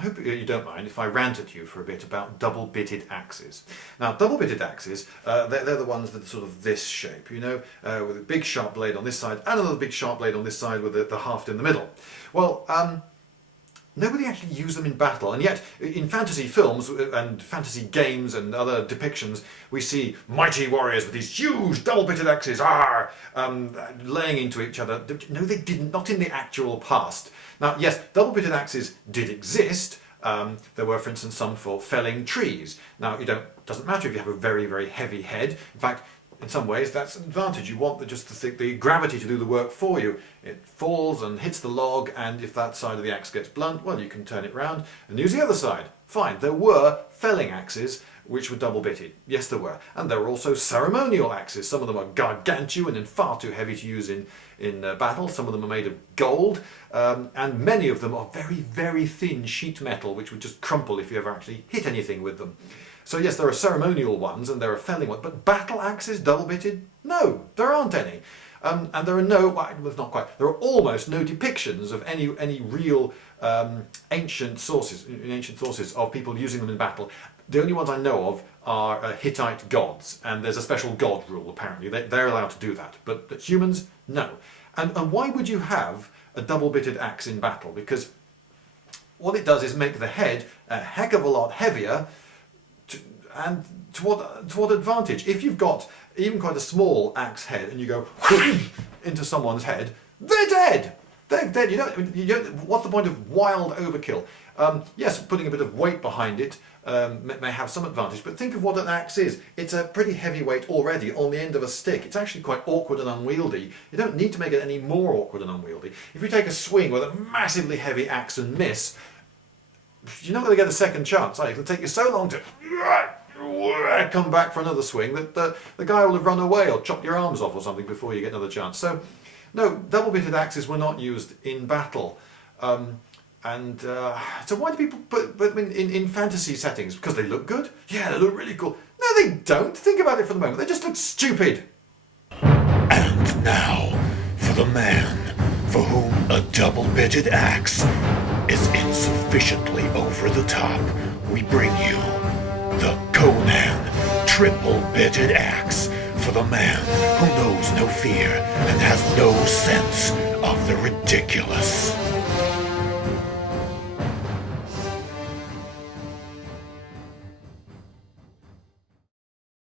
hope you don't mind if I rant at you for a bit about double-bitted axes. Now, double-bitted axes, they're the ones that are sort of this shape, you know, with a big sharp blade on this side and another big sharp blade on this side with the haft in the middle. Well, nobody actually used them in battle, and yet in fantasy films and fantasy games and other depictions we see mighty warriors with these huge double-bitted axes laying into each other. No, they didn't, not in the actual past. Now yes, double-bitted axes did exist. There were, for instance, some for felling trees. Now doesn't matter if you have a very, very heavy head. In fact, in some ways that's an advantage. You want the gravity to do the work for you. It falls and hits the log, and if that side of the axe gets blunt, well, you can turn it round and use the other side. Fine. There were felling axes which were double-bitted. Yes, there were. And there were also ceremonial axes. Some of them are gargantuan and far too heavy to use in battle. Some of them are made of gold, and many of them are very, very thin sheet metal which would just crumple if you ever actually hit anything with them. So yes, there are ceremonial ones and there are felling ones, but battle axes double-bitted? No, there aren't any. And there are not quite, there are almost no depictions of any real ancient sources of people using them in battle. The only ones I know of are Hittite gods, and there's a special god rule apparently. They're allowed to do that, but humans, no. And why would you have a double-bitted axe in battle? Because what it does is make the head a heck of a lot heavier. And to what advantage? If you've got even quite a small axe head and you go into someone's head, they're dead. They're dead. You don't. What's the point of wild overkill? Yes, putting a bit of weight behind it may have some advantage, but think of what an axe is. It's a pretty heavy weight already on the end of a stick. It's actually quite awkward and unwieldy. You don't need to make it any more awkward and unwieldy. If you take a swing with a massively heavy axe and miss, you're not going to get a second chance. It'll take you so long to come back for another swing that the guy will have run away or chopped your arms off or something before you get another chance. So no, double-bitted axes were not used in battle. So why do people put them in fantasy settings? Because they look good? Yeah, they look really cool. No, they don't. Think about it for the moment. They just look stupid. And now, for the man for whom a double-bitted axe is insufficiently over the top, we bring you the Conan triple-bitted axe, for the man who knows no fear and has no sense of the ridiculous.